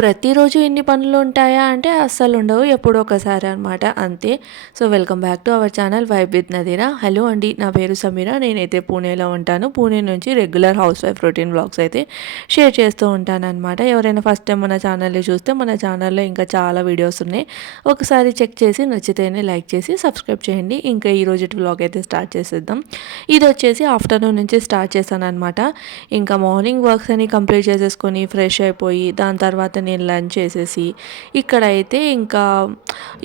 ప్రతిరోజు ఇన్ని పనులు ఉంటాయా అంటే అస్సలు ఉండవు. ఎప్పుడో ఒకసారి అనమాట అంతే. So welcome back to our channel vibe with Nadira. Hello అండి, నా పేరు సమీర. నేనైతే పూణేలో ఉంటాను. పూణే నుంచి regular house wife routine vlogs అయితే షేర్ చేస్తూ ఉంటానన్నమాట. ఎవరైనా ఫస్ట్ టైం మన ఛానల్ని చూస్తే మన ఛానల్లో ఇంకా చాలా వీడియోస్ ఉన్నాయి. ఒకసారి చెక్ చేసి నచ్చితేనే లైక్ చేసి సబ్స్క్రైబ్ చేయండి. ఇంకా ఈ రోజు వ్లాగ్ అయితే స్టార్ట్ చేసేద్దాం. ఇది వచ్చేసి ఆఫ్టర్నూన్ నుంచి స్టార్ట్ చేశాను అనమాట. ఇంకా మార్నింగ్ వర్క్స్ అని కంప్లీట్ చేసేసుకొని ఫ్రెష్ అయిపోయి దాని తర్వాత నేను లంచ్ చేసేసి ఇక్కడైతే ఇంకా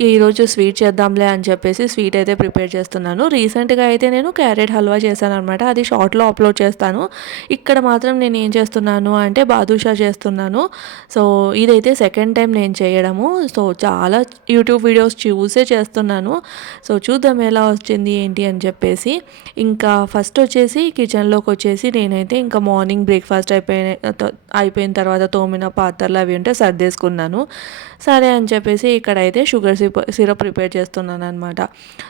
ఈరోజు స్వీట్ చేద్దాంలే అని చెప్పేసి స్వీట్ అయితే ప్రిపేర్ చేస్తున్నాను. రీసెంట్గా అయితే నేను క్యారెట్ హల్వా చేశాను అనమాట. అది షార్ట్లో అప్లోడ్ చేస్తాను. ఇక్కడ మాత్రం నేను ఏం చేస్తున్నాను అంటే బాదుషా చేస్తున్నాను. సో ఇదైతే సెకండ్ టైం నేను చేయడము. సో చాలా యూట్యూబ్ వీడియోస్ చూసే చేస్తున్నాను. సో చూద్దాం ఎలా వచ్చింది ఏంటి అని చెప్పేసి. ఇంకా ఫస్ట్ వచ్చేసి కిచెన్లోకి వచ్చేసి నేనైతే ఇంకా మార్నింగ్ బ్రేక్ఫాస్ట్ అయిపోయిన తర్వాత తోమిన పాత్రలు అవి ఉంటే సర్దేసుకున్నాను. సరే అని చెప్పేసి ఇక్కడైతే షుగర్ సిరప్ ప్రిపేర్ చేస్తున్నాను అనమాట.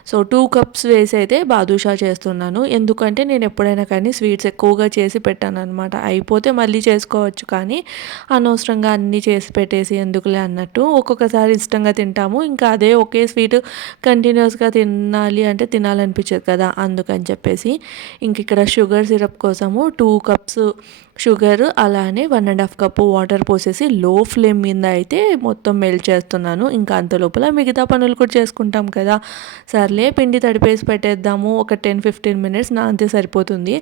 సో 2 కప్స్ వేసి అయితే బాదుషా చేస్తున్నాను. ఎందుకంటే నేను ఎప్పుడైనా కానీ స్వీట్స్ ఎక్కువగా చేసి పెట్టాను అనమాట. అయిపోతే మళ్ళీ చేసుకోవచ్చు, కానీ అనవసరంగా అన్నీ చేసి పెట్టేసి ఎందుకులే అన్నట్టు. ఒక్కొక్కసారి ఇష్టంగా తింటాము, ఇంకా అదే ఒకే స్వీట్ కంటిన్యూస్గా తినాలి అంటే తినాలనిపించదు కదా, అందుకని చెప్పేసి ఇంక ఇక్కడ షుగర్ సిరప్ కోసము 2 కప్స్ షుగర్ అలానే 1.5 కప్పు వాటర్ పోసేసి లో ఫ్లేమ్ మీద అయితే మొత్తం మెల్ట్ చేస్తున్నాను. ఇంకా అంత లోపల మిగతా పనులు కూడా చేసుకుంటాం కదా, సర్లే పిండి తడిపేసి పెట్టేద్దాము, ఒక 10-15 మినిట్స్ నాంతే సరిపోతుంది.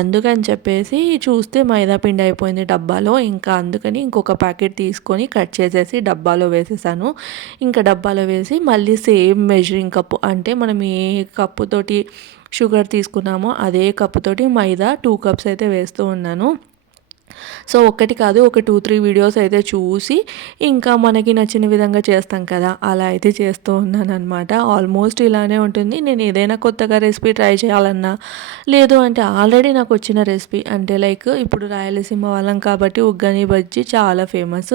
అందుకని చెప్పేసి చూస్తే మైదా పిండి అయిపోయింది డబ్బాలో. ఇంకా అందుకని ఇంకొక ప్యాకెట్ తీసుకొని కట్ చేసేసి డబ్బాలో వేసేసాను. ఇంకా డబ్బాలో వేసి మళ్ళీ సేమ్ మెజరింగ్ కప్పు, అంటే మనం ఏ కప్పుతోటి షుగర్ తీసుకున్నామో అదే కప్పుతోటి మైదా 2 కప్స్ అయితే వేస్తూ ఉన్నాను. సో ఒక్కటి కాదు, ఒక 2-3 వీడియోస్ అయితే చూసి ఇంకా మనకి నచ్చిన విధంగా చేస్తాం కదా, అలా అయితే చేస్తూ ఉన్నాను అనమాట. ఆల్మోస్ట్ ఇలానే ఉంటుంది. నేను ఏదైనా కొత్తగా రెసిపీ ట్రై చేయాలన్నా, లేదు అంటే ఆల్రెడీ నాకు వచ్చిన రెసిపీ, అంటే లైక్ ఇప్పుడు రాయలసీమ వాళ్ళం కాబట్టి ఉగ్గని బజ్జీ చాలా ఫేమస్.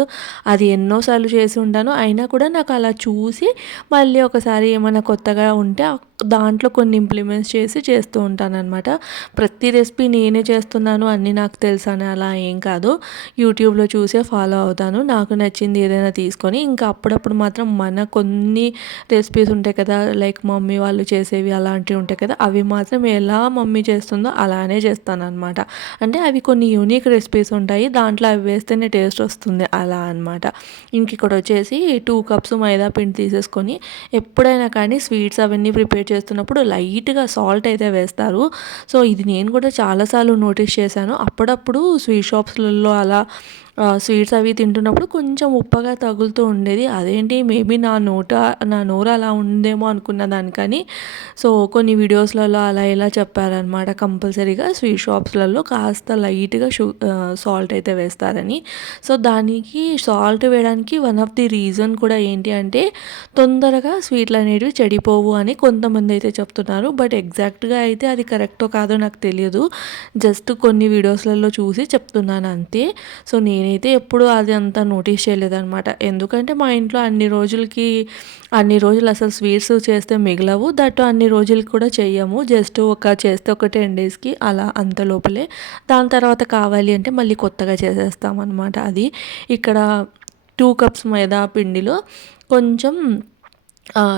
అది ఎన్నోసార్లు చేసి ఉంటాను. అయినా కూడా నాకు అలా చూసి మళ్ళీ ఒకసారి ఏమైనా కొత్తగా ఉంటే దాంట్లో కొన్ని ఇంప్లిమెంట్స్ చేసి చేస్తూ ఉంటాను అనమాట. ప్రతి రెసిపీ నేనే చేస్తున్నాను అన్నీ నాకు తెలుసు అని అలా ఏం కాదు. యూట్యూబ్లో చూసే ఫాలో అవుతాను. నాకు నచ్చింది ఏదైనా తీసుకొని ఇంకా అప్పుడప్పుడు మాత్రం మన కొన్ని రెసిపీస్ ఉంటాయి కదా, లైక్ మమ్మీ వాళ్ళు చేసేవి అలాంటివి ఉంటాయి కదా, అవి మాత్రం ఎలా మమ్మీ చేస్తుందో అలానే చేస్తాను అనమాట. అంటే అవి కొన్ని యూనిక్ రెసిపీస్ ఉంటాయి, దాంట్లో అవి వేస్తేనే టేస్ట్ వస్తుంది అలా అనమాట. ఇంక ఇక్కడ వచ్చేసి 2 కప్స్ మైదా పిండి తీసేసుకొని, ఎప్పుడైనా కానీ స్వీట్స్ అవన్నీ ప్రిపేర్ చేస్తున్నప్పుడు లైట్గా సాల్ట్ అయితే వేస్తారు. సో ఇది నేను కూడా చాలాసార్లు నోటీస్ చేశాను. అప్పుడప్పుడు స్వీట్ షాప్స్లలో అలా స్వీట్స్ అవి తింటున్నప్పుడు కొంచెం ఉప్పగా తగులుతూ ఉండేది. అదేంటి మేబీ నా నోరు అలా ఉందేమో అనుకున్న దానికని. సో కొన్ని వీడియోస్లలో అలా ఇలా చెప్పారనమాట, కంపల్సరీగా స్వీట్ షాప్స్లలో కాస్త లైట్గా సాల్ట్ అయితే వేస్తారని. సో దానికి సాల్ట్ వేయడానికి వన్ ఆఫ్ ది రీజన్ కూడా ఏంటి అంటే తొందరగా స్వీట్లు అనేవి చెడిపోవు అని కొంతమంది అయితే చెప్తున్నారు. బట్ ఎగ్జాక్ట్గా అయితే అది కరెక్టో కాదో నాకు తెలియదు. జస్ట్ కొన్ని వీడియోస్లలో చూసి చెప్తున్నాను అంతే. సో నేనైతే ఎప్పుడు అది అంతా నోటీస్ చేయలేదన్నమాట. ఎందుకంటే మా ఇంట్లో అన్ని రోజులు అసలు స్వీట్స్ చేస్తే మిగలవు. దట్ అన్ని రోజులకి కూడా చెయ్యము. జస్ట్ చేస్తే ఒక 10 డేస్కి అలా, అంత లోపలే. దాని తర్వాత కావాలి అంటే మళ్ళీ కొత్తగా చేసేస్తామన్నమాట. అది ఇక్కడ 2 కప్స్ మైదా పిండిలో కొంచెం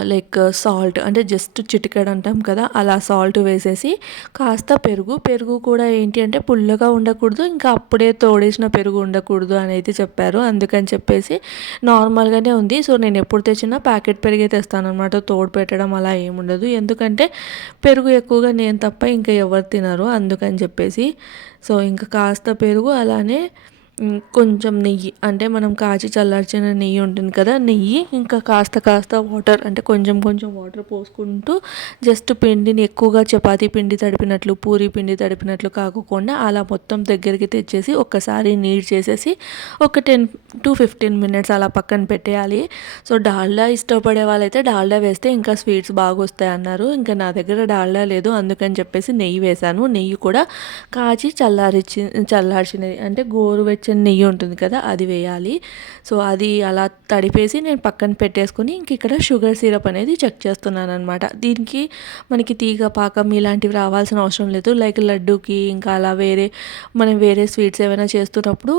లైక్ సాల్ట్, అంటే జస్ట్ చిటికెడు అంటాం కదా, అలా సాల్ట్ వేసేసి కాస్త పెరుగు కూడా ఏంటి అంటే పుల్లగా ఉండకూడదు, ఇంకా అప్పుడే తోడేసిన పెరుగు ఉండకూడదు అని అయితే చెప్పారు. అందుకని చెప్పేసి నార్మల్గానే ఉంది. సో నేను ఎప్పుడు తెచ్చినా ప్యాకెట్ పెరిగే తెస్తాను అనమాట. తోడు పెట్టడం అలా ఏముండదు. ఎందుకంటే పెరుగు ఎక్కువగా నేను తప్ప ఇంకా ఎవరు తినరు, అందుకని చెప్పేసి. సో ఇంకా కాస్త పెరుగు అలానే కొంచెం నెయ్యి, అంటే మనం కాచి చల్లార్చిన నెయ్యి ఉంటుంది కదా, నెయ్యి ఇంకా కాస్త వాటర్, అంటే కొంచెం వాటర్ పోసుకుంటూ జస్ట్ పిండిని ఎక్కువగా చపాతీ పిండి తడిపినట్లు, పూరి పిండి తడిపినట్లు కాకుండా అలా మొత్తం దగ్గరికి తెచ్చేసి ఒక్కసారి నీట్ చేసేసి ఒక 10-15 మినిట్స్ అలా పక్కన పెట్టేయాలి. సో డాల్డా ఇష్టపడే వాళ్ళైతే డాల్డా వేస్తే ఇంకా స్వీట్స్ బాగా వస్తాయి అన్నారు. ఇంకా నా దగ్గర డాల్డా లేదు, అందుకని చెప్పేసి నెయ్యి వేశాను. నెయ్యి కూడా కాచి చల్లార్చినది, అంటే గోరువెచ్చ గోరువెచ్చని నెయ్యి ఉంటుంది కదా, అది వేయాలి. సో అది అలా తడిపేసి నేను పక్కన పెట్టేసుకొని ఇంక ఇక్కడ షుగర్ సిరప్ అనేది చెక్ చేస్తున్నాను అనమాట. దీనికి మనకి తీగ పాకం ఇలాంటివి రావాల్సిన అవసరం లేదు. లైక్ లడ్డూకి ఇంకా అలా మనం వేరే స్వీట్స్ ఏమైనా చేస్తున్నప్పుడు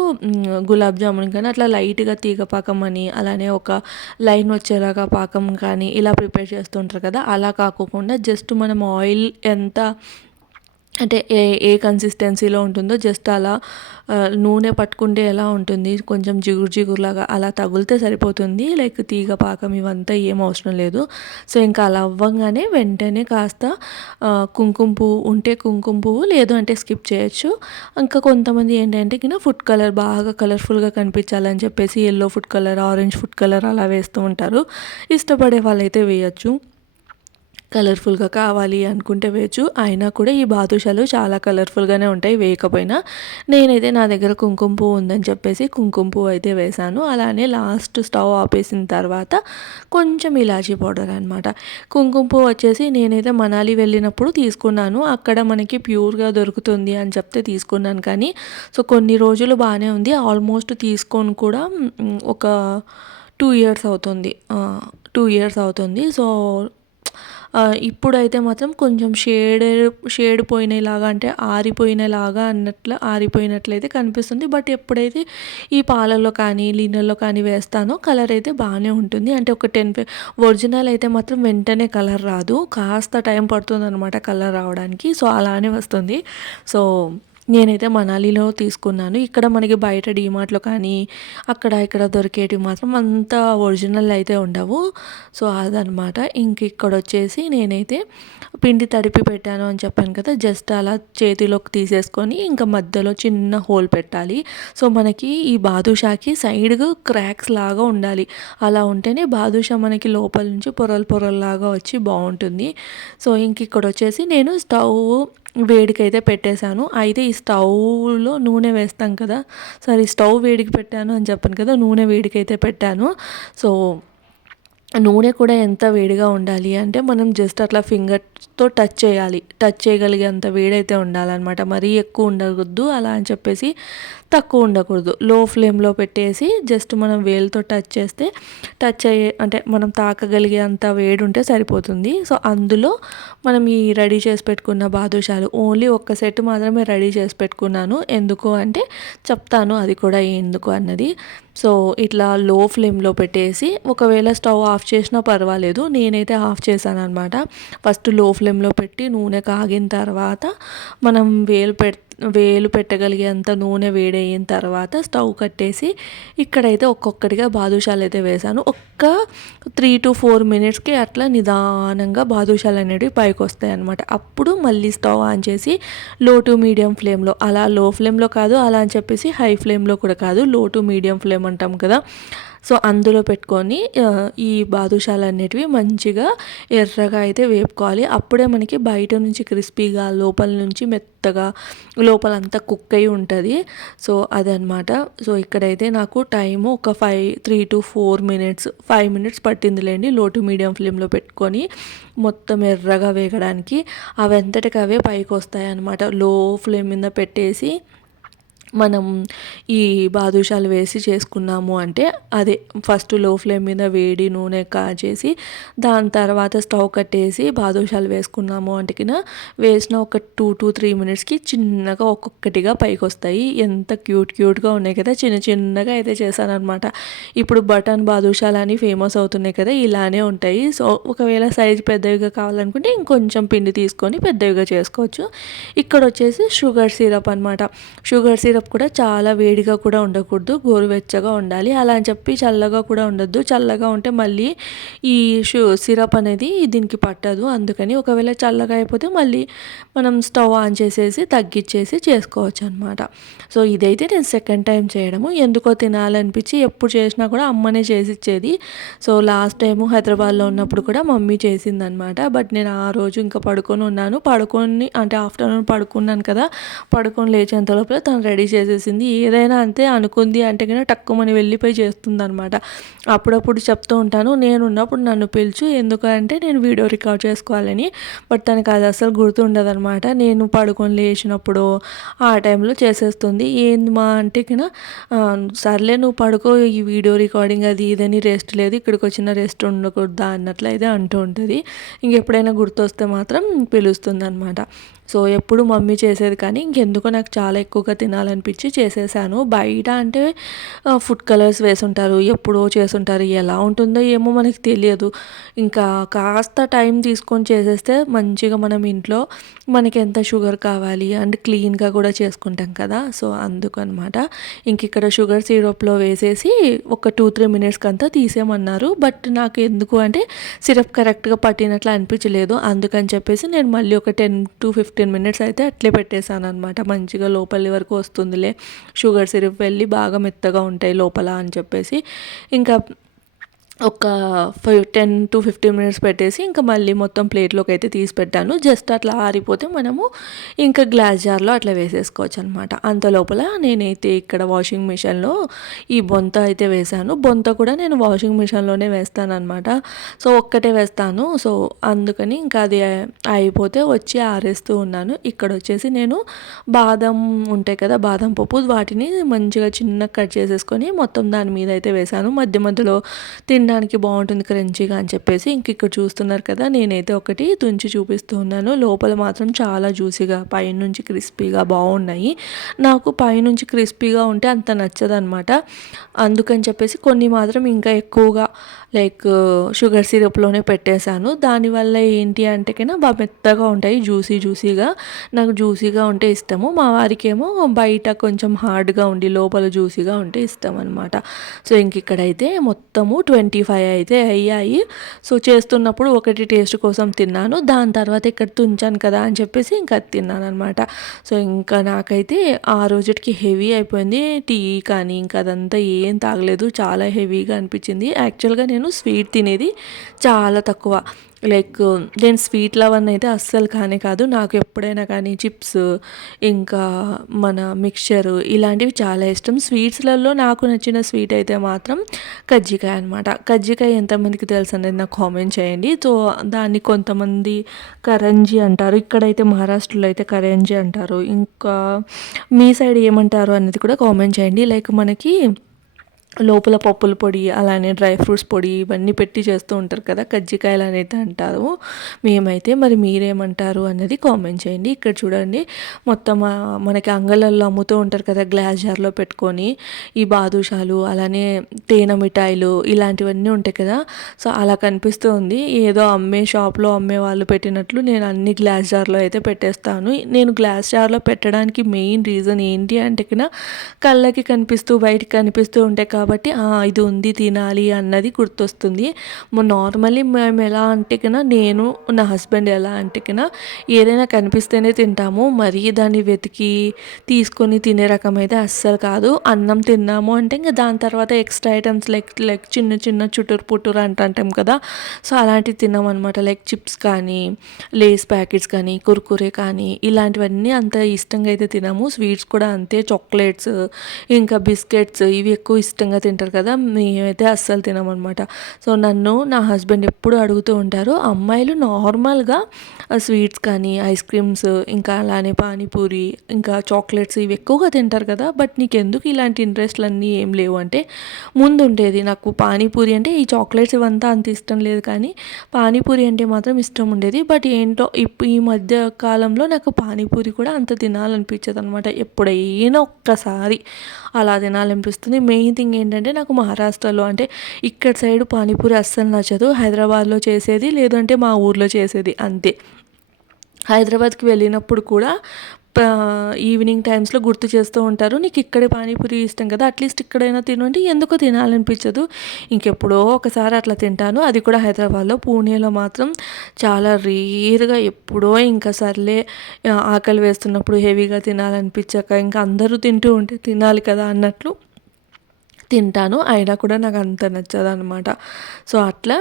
గులాబ్ జామున్ కానీ అట్లా లైట్గా తీగ పాకం అని, అలానే ఒక లైన్ వచ్చేలాగా పాకం కానీ ఇలా ప్రిపేర్ చేస్తుంటారు కదా, అలా కాకోకుండా జస్ట్ మనం ఆయిల్ ఎంత అంటే ఏ కన్సిస్టెన్సీలో ఉంటుందో జస్ట్ అలా నూనె పట్టుకుంటే ఎలా ఉంటుంది, కొంచెం జిగురు జిగురులాగా అలా తగిలితే సరిపోతుంది. లైక్ తీగ పాకం ఇవంతా ఏం అవసరం లేదు. సో ఇంకా అలా అవ్వగానే వెంటనే కాస్త కుంకుమ పువ్వు ఉంటే కుంకుమ పువ్వు, లేదు అంటే స్కిప్ చేయొచ్చు. ఇంకా కొంతమంది ఏంటంటే ఫుడ్ కలర్ బాగా కలర్ఫుల్గా కనిపించాలని చెప్పేసి yellow food colour, orange food colour అలా వేస్తూ ఉంటారు. ఇష్టపడే వాళ్ళైతే వేయచ్చు, కలర్ఫుల్గా కావాలి అనుకుంటే వేయచ్చు. అయినా కూడా ఈ బాదుషాలు చాలా కలర్ఫుల్గానే ఉంటాయి వేయకపోయినా. నేనైతే నా దగ్గర కుంకుమ పువ్వు ఉందని చెప్పేసి కుంకుమ పువ్వు అయితే వేశాను. అలానే లాస్ట్ స్టవ్ ఆపేసిన తర్వాత కొంచెం ఇలాచీ పౌడర్ అనమాట. కుంకుమ పువ్వు వచ్చేసి నేనైతే మనాలి వెళ్ళినప్పుడు తీసుకున్నాను. అక్కడ మనకి ప్యూర్గా దొరుకుతుంది అని చెప్తే తీసుకున్నాను. కానీ సో కొన్ని రోజులు బాగానే ఉంది. ఆల్మోస్ట్ తీసుకొని కూడా ఒక 2 ఇయర్స్ అవుతుంది. 2 ఇయర్స్ అవుతుంది. సో ఇప్పుడైతే మాత్రం కొంచెం షేడ్ పోయినలాగా, అంటే ఆరిపోయినట్లయితే కనిపిస్తుంది. బట్ ఎప్పుడైతే ఈ పాలల్లో కానీ లీనర్లో కానీ వేస్తానో కలర్ అయితే బాగానే ఉంటుంది. అంటే ఒక ఒరిజినల్ అయితే మాత్రం వెంటనే కలర్ రాదు, కాస్త టైం పడుతుంది అనమాట కలర్ రావడానికి. సో అలానే వస్తుంది. సో నేనైతే మనాలిలో తీసుకున్నాను. ఇక్కడ మనకి బయట డీమార్ట్లో కానీ అక్కడ ఇక్కడ దొరికేటివి మాత్రం అంత ఒరిజినల్ అయితే ఉండవు. సో అదనమాట. ఇంక ఇక్కడ వచ్చేసి నేనైతే పిండి తడిపి పెట్టాను అని చెప్పాను కదా, జస్ట్ అలా చేతిలోకి తీసేసుకొని ఇంకా మధ్యలో చిన్న హోల్ పెట్టాలి. సో మనకి ఈ బాదుషాకి సైడ్గా క్రాక్స్ లాగా ఉండాలి. అలా ఉంటేనే బాదుషా మనకి లోపల నుంచి పొరల్లాగా వచ్చి బాగుంటుంది. సో ఇంక ఇక్కడ వచ్చేసి నేను స్టవ్ వేడికైతే పెట్టేశాను. అయితే ఈ స్టవ్లో నూనె వేస్తాం కదా, స్టవ్ వేడికి పెట్టాను అని చెప్పాను కదా, నూనె వేడికైతే పెట్టాను. సో నూనె కూడా ఎంత వేడిగా ఉండాలి అంటే మనం జస్ట్ అట్లా ఫింగర్తో టచ్ చేయగలిగే అంత వేడైతే ఉండాలన్నమాట. మరీ ఎక్కువ ఉండకూడదు, అలా అని చెప్పేసి తక్కువ ఉండకూడదు. లో ఫ్లేమ్లో పెట్టేసి జస్ట్ మనం వేలుతో టచ్ అంటే మనం తాకగలిగే అంత వేడి ఉంటే సరిపోతుంది. సో అందులో మనం ఈ రెడీ చేసి పెట్టుకున్న బాదుషాలు ఓన్లీ ఒక్క సెట్ మాత్రమే రెడీ చేసి పెట్టుకున్నాను. ఎందుకు అంటే చెప్తాను అది కూడా ఎందుకు అన్నది. సో ఇట్లా లో ఫ్లేమ్లో పెట్టేసి, ఒకవేళ స్టవ్ ఆఫ్ చేసినా పర్వాలేదు, నేనైతే ఆఫ్ చేశాను అనమాట. ఫస్ట్ లో ఫ్లేమ్లో పెట్టి నూనె కాగిన తర్వాత మనం వేలు పెట్టగలిగేంత నూనె వేడయిన తర్వాత స్టవ్ కట్టేసి ఇక్కడైతే ఒక్కొక్కటిగా బాదుషాలు అయితే వేసాను. ఒక్క 3 to 4 మినిట్స్కి అట్లా నిదానంగా బాదుషాలు అనేవి పైకి వస్తాయి అన్నమాట. అప్పుడు మళ్ళీ స్టవ్ ఆన్ చేసి లో టు మీడియం ఫ్లేమ్లో, అలా లో ఫ్లేమ్లో కాదు, అలా అని చెప్పేసి హై ఫ్లేమ్లో కూడా కాదు, లో టు మీడియం ఫ్లేమ్ అంటాం కదా, సో అందులో పెట్టుకొని ఈ బాదుషాలు అనేటివి మంచిగా ఎర్రగా అయితే వేపుకోవాలి. అప్పుడే మనకి బయట నుంచి క్రిస్పీగా, లోపల నుంచి మెత్తగా, లోపలంతా కుక్ అయి ఉంటుంది. సో అదనమాట. సో ఇక్కడైతే నాకు టైము ఒక 3 to 4 మినిట్స్, 5 మినిట్స్ పట్టిందిలేండి లో టు మీడియం ఫ్లేమ్లో పెట్టుకొని మొత్తం ఎర్రగా వేగడానికి. అవి ఎంతటికి అవే పైకి వస్తాయి అన్నమాట. లో ఫ్లేమ్ మీద పెట్టేసి మనం ఈ బాదుషాలు వేసి చేసుకున్నాము అంటే, అదే ఫస్ట్ లో ఫ్లేమ్ మీద వేడి నూనె కాచేసి దాని తర్వాత స్టవ్ కట్టేసి బాదుషాలు వేసుకున్నాము అంటే వేసిన ఒక 2 to 3 మినిట్స్కి చిన్నగా ఒక్కొక్కటిగా పైకి వస్తాయి. ఎంత క్యూట్గా ఉన్నాయి కదా, చిన్నగా అయితే చేశానమాట. ఇప్పుడు బటన్ బాదుషాలు అని ఫేమస్ అవుతున్నాయి కదా, ఇలానే ఉంటాయి. సో ఒకవేళ సైజు పెద్దవిగా కావాలనుకుంటే ఇంకొంచెం పిండి తీసుకొని పెద్దవిగా చేసుకోవచ్చు. ఇక్కడ వచ్చేసి షుగర్ సిరప్ అనమాట. షుగర్ సిరప్ కూడా చాలా వేడిగా కూడా ఉండకూడదు, గోరువెచ్చగా ఉండాలి. అలా అని చెప్పి చల్లగా కూడా ఉండొద్దు. చల్లగా ఉంటే మళ్ళీ ఈ సిరప్ అనేది దీనికి పట్టదు. అందుకని ఒకవేళ చల్లగా అయిపోతే మళ్ళీ మనం స్టవ్ ఆన్ చేసేసి తగ్గించేసి చేసుకోవచ్చు అనమాట. సో ఇదైతే నేను సెకండ్ టైం చేయడము. ఎందుకో తినాలనిపించి ఎప్పుడు చేసినా కూడా అమ్మనే చేసి ఇచ్చేది. సో లాస్ట్ టైము హైదరాబాద్లో ఉన్నప్పుడు కూడా మమ్మీ చేసిందనమాట. బట్ నేను ఆ రోజు ఇంకా పడుకొని ఉన్నాను. అంటే ఆఫ్టర్నూన్ పడుకున్నాను కదా, పడుకొని లేచేంత లోపల తను రెడీ చేసేసింది. ఏదైనా అంతే అనుకుంది అంటే కనుక టక్కుమని వెళ్ళిపోయి చేస్తుందనమాట. అప్పుడప్పుడు చెప్తూ ఉంటాను, నేనున్నప్పుడు నన్ను పిలుచు ఎందుకంటే నేను వీడియో రికార్డ్ చేసుకోవాలని. బట్ తనకు అది అస్సలు గుర్తుండదనమాట. నేను పడుకొని లేచినప్పుడు ఆ టైంలో చేసేస్తుంది. ఏంది మా అంటే కినా సర్లే నువ్వు పడుకో, ఈ వీడియో రికార్డింగ్ అది ఇదని రెస్ట్ లేదు, ఇక్కడికి వచ్చిన రెస్ట్ ఉండకూడదా అన్నట్లయితే అంటూ ఉంటుంది. ఇంకెప్పుడైనా గుర్తొస్తే మాత్రం పిలుస్తుందనమాట. సో ఎప్పుడు మమ్మీ చేసేది కానీ ఇంకెందుకో నాకు చాలా ఎక్కువగా తినాలనిపించి చేసేసాను. బయట అంటే ఫుడ్ కలర్స్ వేసుంటారు, ఎప్పుడో చేసుంటారు, ఎలా ఉంటుందో ఏమో మనకి తెలియదు. ఇంకా కాస్త టైం తీసుకొని చేసేస్తే మంచిగా మనం ఇంట్లో మనకి ఎంత షుగర్ కావాలి అండ్ క్లీన్గా కూడా చేసుకుంటాం కదా. సో అందుకనమాట ఇంక ఇక్కడ షుగర్ సిరప్లో వేసేసి ఒక 2-3 మినిట్స్కి అంతా తీసేయమన్నారు. బట్ నాకు ఎందుకు అంటే సిరప్ కరెక్ట్గా పట్టినట్లు అనిపించలేదు. అందుకని చెప్పేసి నేను మళ్ళీ ఒక 10-15 మినిట్స్ అయితే అట్లే పెట్టేశాను అనమాట. మంచిగా లోపలి వరకు వస్తుందిలే, షుగర్ సిరప్ వెళ్ళి బాగా మెత్తగా ఉంటాయి లోపల అని చెప్పేసి ఇంకా ఒక 10-15 మినిట్స్ పెట్టేసి ఇంకా మళ్ళీ మొత్తం ప్లేట్లోకి అయితే తీసి పెట్టాను. జస్ట్ అట్లా ఆరిపోతే మనము ఇంకా గ్లాస్ జార్లో అట్లా వేసేసుకోవచ్చు అనమాట. అంత లోపల నేనైతే ఇక్కడ వాషింగ్ మిషన్లో ఈ బొంత అయితే వేశాను. బొంత కూడా నేను వాషింగ్ మిషన్లోనే వేస్తాను అనమాట. సో ఒక్కటే వేస్తాను. సో అందుకని ఇంకా అది అయిపోతే వచ్చి ఆరేస్తూ ఉన్నాను. ఇక్కడ వచ్చేసి నేను బాదం ఉంటాయి కదా, బాదం పప్పు, వాటిని మంచిగా చిన్న కట్ చేసేసుకొని మొత్తం దాని మీద అయితే వేశాను. మధ్య మధ్యలో తినడానికి బాగుంటుంది క్రంచీగా అని చెప్పేసి ఇంక ఇక్కడ చూస్తున్నారు కదా, నేనైతే ఒకటి తుంచి చూపిస్తూ ఉన్నాను. లోపల మాత్రం చాలా జ్యూసీగా, పైనుంచి క్రిస్పీగా బాగున్నాయి. నాకు పైనుంచి క్రిస్పీగా ఉంటే అంత నచ్చదనమాట. అందుకని చెప్పేసి కొన్ని మాత్రం ఇంకా ఎక్కువగా లైక్ షుగర్ సిరప్లోనే పెట్టేశాను. దానివల్ల ఏంటి అంటే కన్నా బాగా మెత్తగా ఉంటాయి, జ్యూసీగా. నాకు జ్యూసీగా ఉంటే ఇష్టము. మా వారికి ఏమో బయట కొంచెం హార్డ్గా ఉండి లోపల జ్యూసీగా ఉంటే ఇష్టం అనమాట. సో ఇంక ఇక్కడైతే మొత్తము 25 అయితే అయ్యాయి. సో చేస్తున్నప్పుడు ఒకటి టేస్ట్ కోసం తిన్నాను, దాని తర్వాత ఇక్కడ తుంచాను కదా అని చెప్పేసి ఇంకా తిన్నాను అనమాట. సో ఇంకా నాకైతే ఆ రోజుకి హెవీ అయిపోయింది. టీ కానీ ఇంకా అదంతా ఏం తాగలేదు, చాలా హెవీగా అనిపించింది. యాక్చువల్గా నేను స్వీట్ తినేది చాలా తక్కువ. లైక్ నేను స్వీట్ లవర్ని అయితే అస్సలు కాదు. నాకు ఎప్పుడైనా కానీ చిప్స్ ఇంకా మన మిక్చరు ఇలాంటివి చాలా ఇష్టం. స్వీట్స్లలో నాకు నచ్చిన స్వీట్ అయితే మాత్రం కజ్జికాయ అనమాట. కజ్జికాయ ఎంతమందికి తెలుసు అనేది నాకు కామెంట్ చేయండి. సో దాన్ని కొంతమంది కరంజీ అంటారు, ఇక్కడైతే మహారాష్ట్రలో అయితే కరంజీ అంటారు, ఇంకా మీ సైడ్ ఏమంటారు అనేది కూడా కామెంట్ చేయండి. లైక్ మనకి లోపల పప్పుల పొడి అలానే డ్రై ఫ్రూట్స్ పొడి ఇవన్నీ పెట్టి చేస్తూ ఉంటారు కదా, కజ్జికాయలు అనేది అంటారు. మేమైతే మరి మీరేమంటారు అన్నది కామెంట్ చేయండి. ఇక్కడ చూడండి మొత్తం మనకి అంగళ్ళల్లో అమ్ముతూ ఉంటారు కదా గ్లాస్ జార్లో పెట్టుకొని, ఈ బాదుషాలు అలానే తేనె మిఠాయిలు ఇలాంటివన్నీ ఉంటాయి కదా. సో అలా కనిపిస్తూ ఉంది, ఏదో అమ్మే షాప్లో అమ్మే వాళ్ళు పెట్టినట్లు నేను అన్ని గ్లాస్ జార్లో అయితే పెట్టేస్తాను. నేను గ్లాస్ జార్లో పెట్టడానికి మెయిన్ రీజన్ ఏంటి అంటే కన్నా కళ్ళకి కనిపిస్తూ బయటికి కనిపిస్తూ ఉంటాయి కాబట్టి ఇది ఉంది తినాలి అన్నది గుర్తొస్తుంది. నార్మల్లీ మేము ఎలా అంటే కన్నా, నేను నా హస్బెండ్ ఎలా అంటే కన్నా ఏదైనా కనిపిస్తేనే తింటాము. మరీ దాన్ని వెతికి తీసుకొని తినే రకం అయితే అస్సలు కాదు. అన్నం తిన్నాము అంటే ఇంకా దాని తర్వాత ఎక్స్ట్రా ఐటమ్స్ లైక్ చిన్న చిన్న చుట్టూరు పుట్టూరు అంటాం కదా, సో అలాంటివి తిన్నాం అనమాట. లైక్ చిప్స్ కానీ లేస్ ప్యాకెట్స్ కానీ కుర్కురే కానీ ఇలాంటివన్నీ అంత ఇష్టంగా అయితే తినాము. స్వీట్స్ కూడా అంతే, చాక్లెట్స్ ఇంకా బిస్కెట్స్ ఇవి ఎక్కువ ఇష్టంగా తింటారు కదా, మేమైతే అస్సలు తినమన్నమాట. సో నన్ను నా హస్బెండ్ ఎప్పుడు అడుగుతూ ఉంటారు, అమ్మాయిలు నార్మల్గా స్వీట్స్ కానీ ఐస్ క్రీమ్స్ ఇంకా అలానే పానీపూరి ఇంకా చాక్లెట్స్ ఇవి ఎక్కువగా తింటారు కదా, బట్ నీకు ఎందుకు ఇలాంటి ఇంట్రెస్ట్లు అన్నీ ఏం లేవు అంటే, ముందు ఉండేది నాకు పానీపూరి అంటే, ఈ చాక్లెట్స్ ఇవంతా అంత ఇష్టం లేదు కానీ పానీపూరి అంటే మాత్రం ఇష్టం ఉండేది. బట్ ఏంటో ఈ మధ్య కాలంలో నాకు పానీపూరి కూడా అంత తినాలనిపించదు అనమాట. ఎప్పుడైనా ఒక్కసారి అలా తినాలనిపిస్తుంది. మెయిన్ థింగ్ ఏంటంటే నాకు మహారాష్ట్రలో అంటే ఇక్కడ సైడ్ పానీపూరి అస్సలు నచ్చదు. హైదరాబాద్లో చేసేది లేదంటే మా ఊర్లో చేసేది అంతే. హైదరాబాద్కి వెళ్ళినప్పుడు కూడా ఈవినింగ్ టైమ్స్లో గుర్తు చేస్తూ ఉంటారు, నీకు ఇక్కడే పానీపూరి ఇష్టం కదా, అట్లీస్ట్ ఇక్కడైనా తినండి, ఎందుకో తినాలనిపించదు. ఇంకెప్పుడో ఒకసారి అట్లా తింటాను, అది కూడా హైదరాబాద్లో. పూణేలో మాత్రం చాలా రేర్గా ఎప్పుడో, ఇంకా సర్లే ఆకలి వేస్తున్నప్పుడు హెవీగా తినాలనిపించాక ఇంకా అందరూ తింటూ ఉంటే తినాలి కదా అన్నట్లు తింటాను. అయినా కూడా నాకు అంత నచ్చదనమాట. సో, అట్లా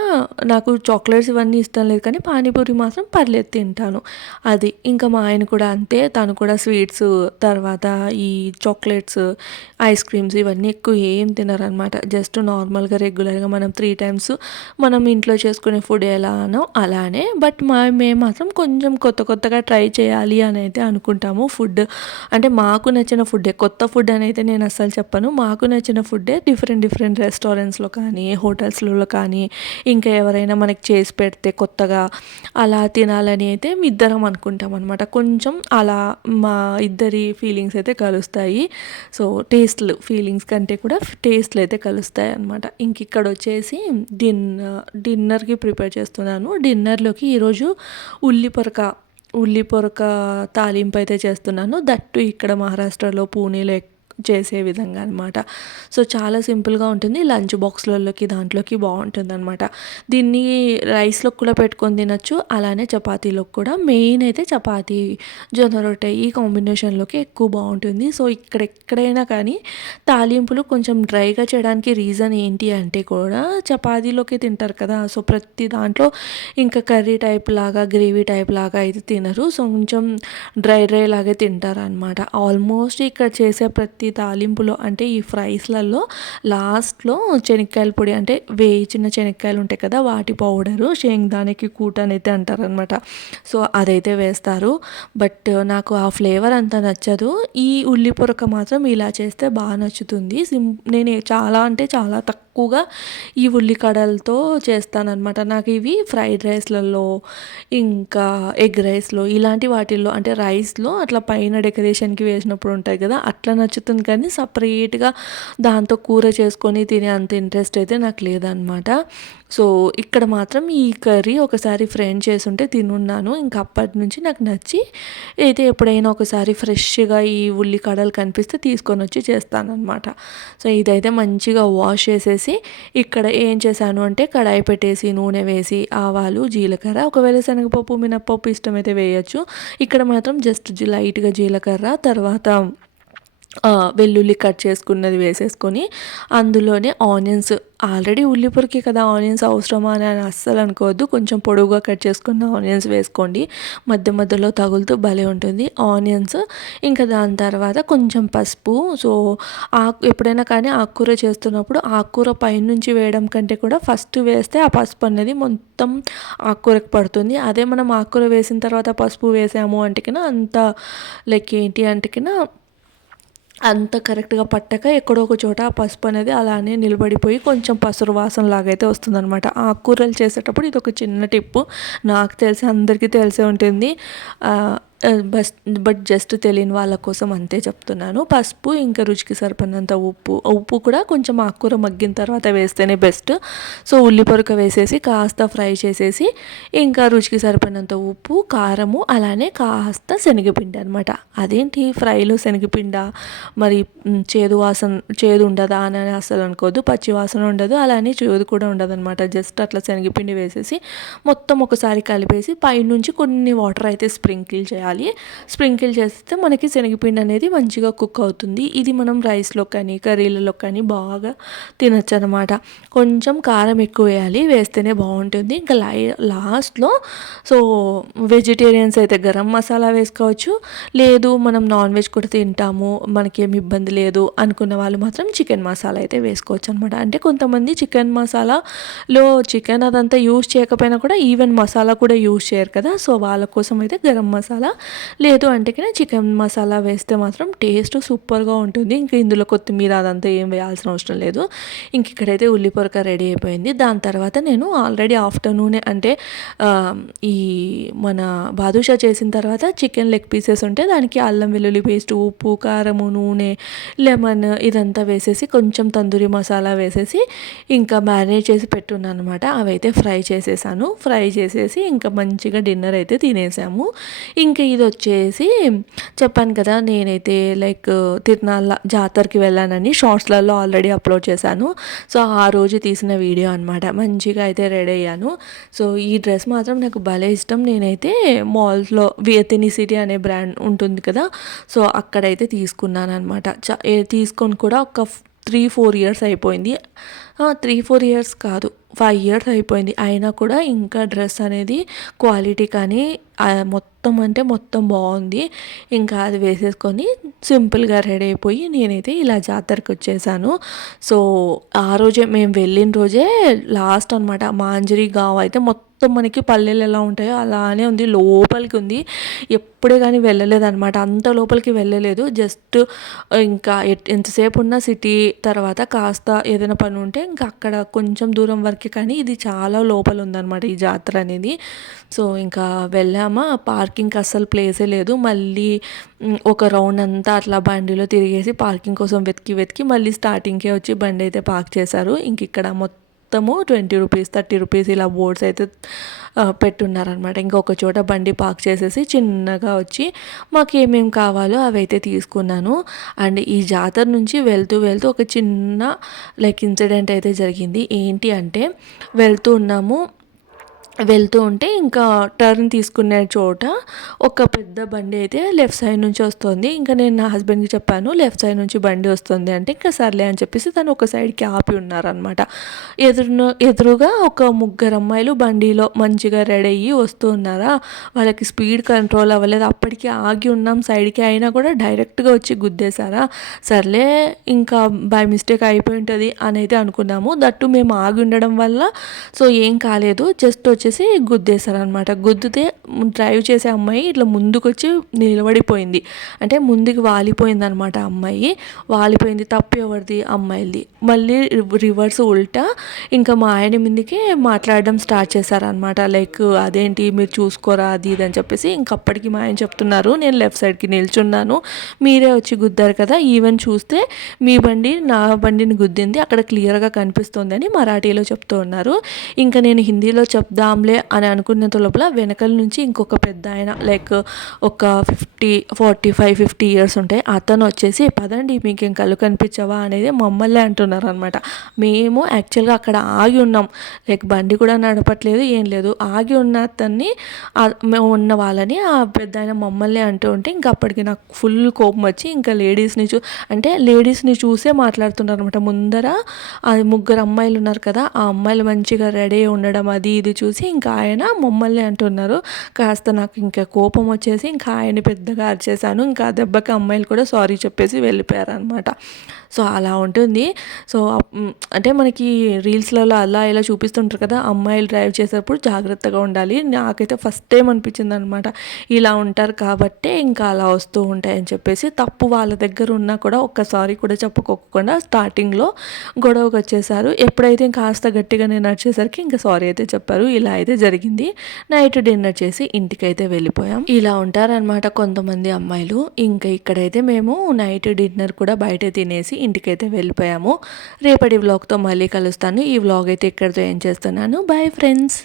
నాకు చాక్లెట్స్ ఇవన్నీ ఇష్టం లేదు కానీ పానీపూరి మాత్రం పర్లేదు తింటాను. అది. ఇంకా మా ఆయన కూడా అంతే. తను కూడా స్వీట్స్, తర్వాత ఈ చాక్లెట్స్, ఐస్ క్రీమ్స్ ఇవన్నీ ఎక్కువ ఏం తినరనమాట. జస్ట్ నార్మల్‌గా రెగ్యులర్‌గా మనం 3 టైమ్స్ మనం ఇంట్లో చేసుకునే ఫుడ్ ఎలానో అలానే. బట్ మేము మాత్రం కొంచెం కొత్త కొత్తగా ట్రై చేయాలి అని అయితే అనుకుంటాము. ఫుడ్ అంటే మాకు నచ్చిన ఫుడ్డే. కొత్త ఫుడ్ అని అయితే నేను అస్సలు చెప్పను. మాకు నచ్చిన ఫుడ్డే డిఫరెంట్ డిఫరెంట్ రెస్టారెంట్స్‌లో కానీ, హోటల్స్‌లలో కానీ, ఇంకా ఎవరైనా మనకి చేసి పెడితే కొత్తగా అలా తినాలని అయితే ఇద్దరం అనుకుంటాం అనమాట. కొంచెం అలా మా ఇద్దరి ఫీలింగ్స్ అయితే కలుస్తాయి. సో, ఫీలింగ్స్ కంటే కూడా టేస్ట్‌లు అయితే కలుస్తాయి అనమాట. ఇంక ఇక్కడ వచ్చేసి డిన్నర్‌కి ప్రిపేర్ చేస్తున్నాను. డిన్నర్‌లోకి ఈరోజు ఉల్లి పొరక తాలింపు అయితే చేస్తున్నాను. దట్టు ఇక్కడ మహారాష్ట్రలో పూణేలో చేసే విధంగా అనమాట. సో, చాలా సింపుల్గా ఉంటుంది. లంచ్ బాక్స్‌లలోకి దాంట్లోకి బాగుంటుందన్నమాట. దీన్ని రైస్‌లోకి కూడా పెట్టుకొని తినొచ్చు. అలానే చపాతీలోకి కూడా. మెయిన్ అయితే చపాతీ, జొన్న రొట్టె ఈ కాంబినేషన్‌లోకి ఎక్కువ బాగుంటుంది. సో, ఎక్కడైనా కానీ తాలింపులు కొంచెం డ్రైగా చేయడానికి రీజన్ ఏంటి అంటే కూడా చపాతీలోకి తింటారు కదా! సో, ప్రతి దాంట్లో ఇంకా కర్రీ టైప్ లాగా, గ్రేవీ టైప్ లాగా అయితే తినరు. సో, కొంచెం డ్రై లాగే తింటారనమాట. ఆల్మోస్ట్ ఇక్కడ చేసే ప్రతి తాలింపులో అంటే ఈ ఫ్రైస్‌లలో లాస్ట్‌లో చెనక్కాయల పొడి అంటే వేయించిన చెనక్కాయలు ఉంటాయి కదా! వాటి పౌడరు, శేంగదాణెకి కూట అనైతే అంటారనమాట. సో, అదైతే వేస్తారు. బట్ నాకు ఆ ఫ్లేవర్ అంత నచ్చదు. ఈ ఉల్లి పొరక మాత్రం ఇలా చేస్తే బాగా నచ్చుతుంది. నేను చాలా అంటే చాలా తక్కువగా ఈ ఉల్లికాడలతో చేస్తాననమాట. నాకు ఇవి ఫ్రైడ్ రైస్‌లలో, ఇంకా ఎగ్ రైస్‌లో ఇలాంటి వాటిల్లో అంటే రైస్‌లో అట్లా పైన డెకరేషన్‌కి వేసినప్పుడు ఉంటాయి కదా! అట్లా నచ్చుతుంది కానీ సపరేట్‌గా దాంతో కూర చేసుకొని తినే అంత ఇంట్రెస్ట్ అయితే నాకు లేదనమాట. సో, ఇక్కడ మాత్రం ఈ కర్రీ ఒకసారి ఫ్రెండ్ చేసుంటే తినున్నాను. ఇంక అప్పటి నుంచి నాకు నచ్చి అయితే ఎప్పుడైనా ఒకసారి ఫ్రెష్‌గా ఈ ఉల్లికాడలు కనిపిస్తే తీసుకొనొచ్చి చేస్తాననమాట. సో, ఇదైతే మంచిగా వాష్ చేసేసి ఇక్కడ ఏం చేశాను అంటే కడాయి పెట్టేసి నూనె వేసి ఆవాలు, జీలకర్ర, ఒకవేళ శనగపప్పు, మినపప్పు ఇష్టమైతే వేయొచ్చు. ఇక్కడ మాత్రం జస్ట్ లైట్‌గా జీలకర్ర, తర్వాత వెల్లుల్లి కట్ చేసుకున్నది వేసేసుకొని అందులోనే ఆనియన్స్, ఆల్రెడీ ఉల్లి పొరకే కదా ఆనియన్స్ అవసరమా అని అస్సలు అనుకోవద్దు. కొంచెం పొడవుగా కట్ చేసుకున్న ఆనియన్స్ వేసుకోండి. మధ్య మధ్యలో తగులుతూ భలే ఉంటుంది ఆనియన్స్. ఇంకా దాని తర్వాత కొంచెం పసుపు. సో, ఎప్పుడైనా కానీ ఆకుకూర చేస్తున్నప్పుడు ఆకుకూర పైనుంచి వేయడం కంటే కూడా ఫస్ట్ వేస్తే ఆ పసుపు అనేది మొత్తం ఆకుకూరకు పడుతుంది. అదే మనం ఆకుకూర వేసిన తర్వాత పసుపు వేసాము అంటే అంత లైక్ ఏంటి అంటే అంత కరెక్ట్‌గా పట్టక ఎక్కడో ఒక చోట ఆ పసుపు అనేది అలానే నిలబడిపోయి కొంచెం పసరు వాసన లాగైతే వస్తుందనమాట. ఆకుకూరలు చేసేటప్పుడు ఇదొక చిన్న టిప్పు. నాకు తెలిసి అందరికీ తెలిసే ఉంటుంది. ఆహ్, బట్ జస్ట్ తెలియని వాళ్ళ కోసం అంతే చెప్తున్నాను. పసుపు, ఇంకా రుచికి సరిపడినంత ఉప్పు. ఉప్పు కూడా కొంచెం ఆకుకూర మగ్గిన తర్వాత వేస్తేనే బెస్ట్. సో, ఉల్లి పొరక వేసేసి కాస్త ఫ్రై చేసేసి ఇంకా రుచికి సరిపడినంత ఉప్పు, కారము, అలానే కాస్త శనగపిండి అనమాట. అదేంటి ఫ్రైలో శనగపిండా మరి చేదు ఉండదా అని అసలు అనుకోవద్దు. పచ్చి వాసన ఉండదు, అలానే చేదు కూడా ఉండదనమాట. జస్ట్ అట్లా శనగపిండి వేసేసి మొత్తం ఒకసారి కలిపేసి పైనుంచి కొన్ని వాటర్ అయితే స్ప్రింకిల్ చేయాలి. స్ప్రింకిల్ చేస్తే మనకి శనగపిండి అనేది మంచిగా కుక్ అవుతుంది. ఇది మనం రైస్లో కానీ కర్రీలలో కానీ బాగా తినొచ్చు అనమాట. కొంచెం కారం ఎక్కువ వేయాలి, వేస్తేనే బాగుంటుంది. ఇంకా లాస్ట్లో సో, వెజిటేరియన్స్ అయితే గరం మసాలా వేసుకోవచ్చు. లేదు మనం నాన్ వెజ్ కూడా తింటాము, మనకేం ఇబ్బంది లేదు అనుకున్న వాళ్ళు మాత్రం చికెన్ మసాలా అయితే వేసుకోవచ్చు అనమాట. అంటే కొంతమంది చికెన్ మసాలాలో చికెన్ అదంతా యూజ్ చేయకపోయినా కూడా ఈవెన్ మసాలా కూడా యూజ్ చేయరు కదా! సో, వాళ్ళ కోసం అయితే గరం మసాలా, లేదు అంటే చికెన్ మసాలా వేస్తే మాత్రం టేస్ట్ సూపర్గా ఉంటుంది. ఇంక ఇందులో కొత్తిమీర అదంతా ఏం వేయాల్సిన అవసరం లేదు. ఇంక ఇక్కడైతే ఉల్లి పొరక రెడీ అయిపోయింది. దాని తర్వాత నేను ఆల్రెడీ ఆఫ్టర్నూనే అంటే ఈ మన బాదుషా చేసిన తర్వాత చికెన్ లెగ్ పీసెస్ ఉంటే దానికి అల్లం వెల్లుల్లి పేస్ట్, ఉప్పు, కారము, నూనె, లెమన్ ఇదంతా వేసేసి కొంచెం తందూరి మసాలా వేసేసి ఇంకా మ్యారినేట్ చేసి పెట్టున్నాను అనమాట. అవైతే ఫ్రై చేసేసాను. ఫ్రై చేసేసి ఇంకా మంచిగా డిన్నర్ అయితే తినేసాము. ఇంకా ఇది వచ్చేసి చెప్పాను కదా, నేనైతే లైక్ తిరునాళ్ళ జాతరకి వెళ్ళానని షార్ట్స్లలో ఆల్రెడీ అప్లోడ్ చేశాను. సో, ఆ రోజు తీసిన వీడియో అనమాట. మంచిగా అయితే రెడీ అయ్యాను. సో, ఈ డ్రెస్ మాత్రం నాకు భలే ఇష్టం. నేనైతే మాల్స్లో ఎథెనిసిటీ అనే బ్రాండ్ ఉంటుంది కదా, సో అక్కడైతే తీసుకున్నాను అనమాట. తీసుకొని కూడా ఒక 3-4 ఇయర్స్ అయిపోయింది. 3-4 ఇయర్స్ కాదు, 5 ఇయర్స్ అయిపోయింది. అయినా కూడా ఇంకా డ్రెస్ అనేది క్వాలిటీ కానీ మొత్తం అంటే మొత్తం బాగుంది. ఇంకా అది వేసేసుకొని సింపుల్గా రెడీ అయిపోయి నేనైతే ఇలా జాతరకు వచ్చేసాను. సో ఆ రోజే మేము వెళ్ళిన రోజే లాస్ట్ అనమాట. మాంజరి గావ్ అయితే మొత్తం మనకి పల్లెలు ఎలా ఉంటాయో అలానే ఉంది, లోపలికి ఉంది. ఎప్పుడే కానీ వెళ్ళలేదన్నమాట, అంత లోపలికి వెళ్ళలేదు. జస్ట్ ఇంకా ఎంతసేపు ఉన్న సిటీ తర్వాత కాస్త ఏదైనా పని ఉంటే ఇంకా అక్కడ కొంచెం దూరం వరకే, కానీ ఇది చాలా లోపల ఉందన్నమాట ఈ జాతర అనేది. సో ఇంకా వెళ్ళామా, పార్కింగ్కి అస్సలు ప్లేసే లేదు. మళ్ళీ ఒక రౌండ్ అంతా అట్లా బండిలో తిరిగేసి పార్కింగ్ కోసం వెతికి వెతికి మళ్ళీ స్టార్టింగ్కే వచ్చి బండి అయితే పార్క్ చేశారు. ఇంక ఇక్కడ మొత్తము 20 రూపీస్ 30 రూపీస్ ఇలా బోర్డ్స్ అయితే పెట్టున్నారనమాట. ఇంకొక చోట బండి పార్క్ చేసేసి చిన్నగా వచ్చి మాకు ఏమేమి కావాలో అవి అయితే తీసుకున్నాను. అండ్ ఈ జాతర నుంచి వెళ్తూ వెళ్తూ ఒక చిన్న ఇన్సిడెంట్ అయితే జరిగింది. ఏంటి అంటే, వెళ్తూ ఉంటే ఇంకా టర్న్ తీసుకునే చోట ఒక పెద్ద బండి అయితే లెఫ్ట్ సైడ్ నుంచి వస్తుంది. ఇంకా నేను నా హస్బెండ్కి చెప్పాను, లెఫ్ట్ సైడ్ నుంచి బండి వస్తుంది అంటే, ఇంకా సర్లే అని చెప్పేసి తను ఒక సైడ్కి ఆపి ఉన్నారనమాట. ఎదురుగా ఒక 3 అమ్మాయిలు బండిలో మంచిగా రెడీ అయ్యి వస్తూ ఉన్నారా. వాళ్ళకి స్పీడ్ కంట్రోల్ అవ్వలేదు. అప్పటికి ఆగి ఉన్నాం సైడ్కి, అయినా కూడా డైరెక్ట్గా వచ్చి గుద్దేశారా. సర్లే ఇంకా బై మిస్టేక్ అయిపోయి ఉంటుంది అని అయితే అనుకున్నాము. దట్టు మేము ఆగి ఉండడం వల్ల సో ఏం కాలేదు, జస్ట్ వచ్చేసి గుద్దేశారనమాట. గుద్దితే డ్రైవ్ చేసే అమ్మాయి ఇట్లా ముందుకు వచ్చి నిలబడిపోయింది, అంటే ముందుకు వాలిపోయింది అనమాట. అమ్మాయి వాలిపోయింది. తప్పు ఎవరిది? అమ్మాయిలది. మళ్ళీ రివర్స్ ఉల్టా ఇంకా మా ఆయన మీదకి మాట్లాడడం స్టార్ట్ చేశారనమాట. అదేంటి మీరు చూసుకోరా అది ఇది అని చెప్పేసి. ఇంకప్పటికి మా ఆయన చెప్తున్నారు, నేను లెఫ్ట్ సైడ్కి నిల్చున్నాను, మీరే వచ్చి గుద్దారు కదా, ఈవెన్ చూస్తే మీ బండి నా బండిని గుద్దింది, అక్కడ క్లియర్గా కనిపిస్తుంది అని మరాఠీలో చెప్తూ ఉన్నారు. ఇంకా నేను హిందీలో చెప్దాంలే అని అనుకున్నంత లోపల వెనకల నుంచి ఇంకొక పెద్ద ఆయన ఒక 45-50 ఇయర్స్ ఉంటాయి, అతను వచ్చేసి పదండి మీకేం కళ్ళు కనిపించవా అనేది మమ్మల్ని అంటున్నారు అనమాట. మేము యాక్చువల్గా అక్కడ ఆగి ఉన్నాం, బండి కూడా నడపట్లేదు ఏం లేదు, ఆగి ఉన్న అతన్ని మేము ఉన్న వాళ్ళని ఆ పెద్ద ఆయన మమ్మల్ని అంటూ ఉంటే ఇంకా అప్పటికి నాకు ఫుల్ కోపం వచ్చి ఇంకా లేడీస్ని చూసే మాట్లాడుతున్నారు అనమాట. ముందర అది 3 అమ్మాయిలు ఉన్నారు కదా, ఆ అమ్మాయిలు మంచిగా రెడీ ఉండడం అది ఇది చూసి ఇంకా ఆయన మమ్మల్ని అంటున్నారు. కాస్త నాకు ఇంకా కోపం వచ్చేసి ఇంకా ఆయన్ని పెద్దగా అరిచేశాను. ఇంకా ఆ దెబ్బకి అమ్మాయిలు కూడా సారీ చెప్పేసి వెళ్ళిపోయారనమాట. సో అలా ఉంటుంది. సో అంటే మనకి రీల్స్లలో అలా ఇలా చూపిస్తుంటారు కదా, అమ్మాయిలు డ్రైవ్ చేసేటప్పుడు జాగ్రత్తగా ఉండాలి. నాకైతే ఫస్ట్ టైం అనిపించింది అనమాట, ఇలా ఉంటారు కాబట్టే ఇంకా అలా వస్తూ ఉంటాయని చెప్పేసి. తప్పు వాళ్ళ దగ్గర ఉన్నా కూడా ఒక్కసారి కూడా చెప్పుకోకుండా స్టార్టింగ్లో గొడవకు వచ్చేసారు. ఎప్పుడైతే కాస్త గట్టిగా నేను నడిచేసరికి ఇంకా సారీ అయితే చెప్పారు. ఇలా అయితే జరిగింది. నైట్ డిన్నర్ చేసి ఇంటికైతే వెళ్ళిపోయాం. ఇలా ఉంటారనమాట కొంతమంది అమ్మాయిలు. ఇంకా ఇక్కడైతే మేము నైట్ డిన్నర్ కూడా బయట తినేసి ఇంటికైతే వెళ్ళిపోయాము. రేపటి వ్లాగ్తో మళ్ళీ కలుస్తాను. ఈ వ్లాగ్ అయితే ఇక్కడితో ఏం చేస్తున్నాను. Bye friends.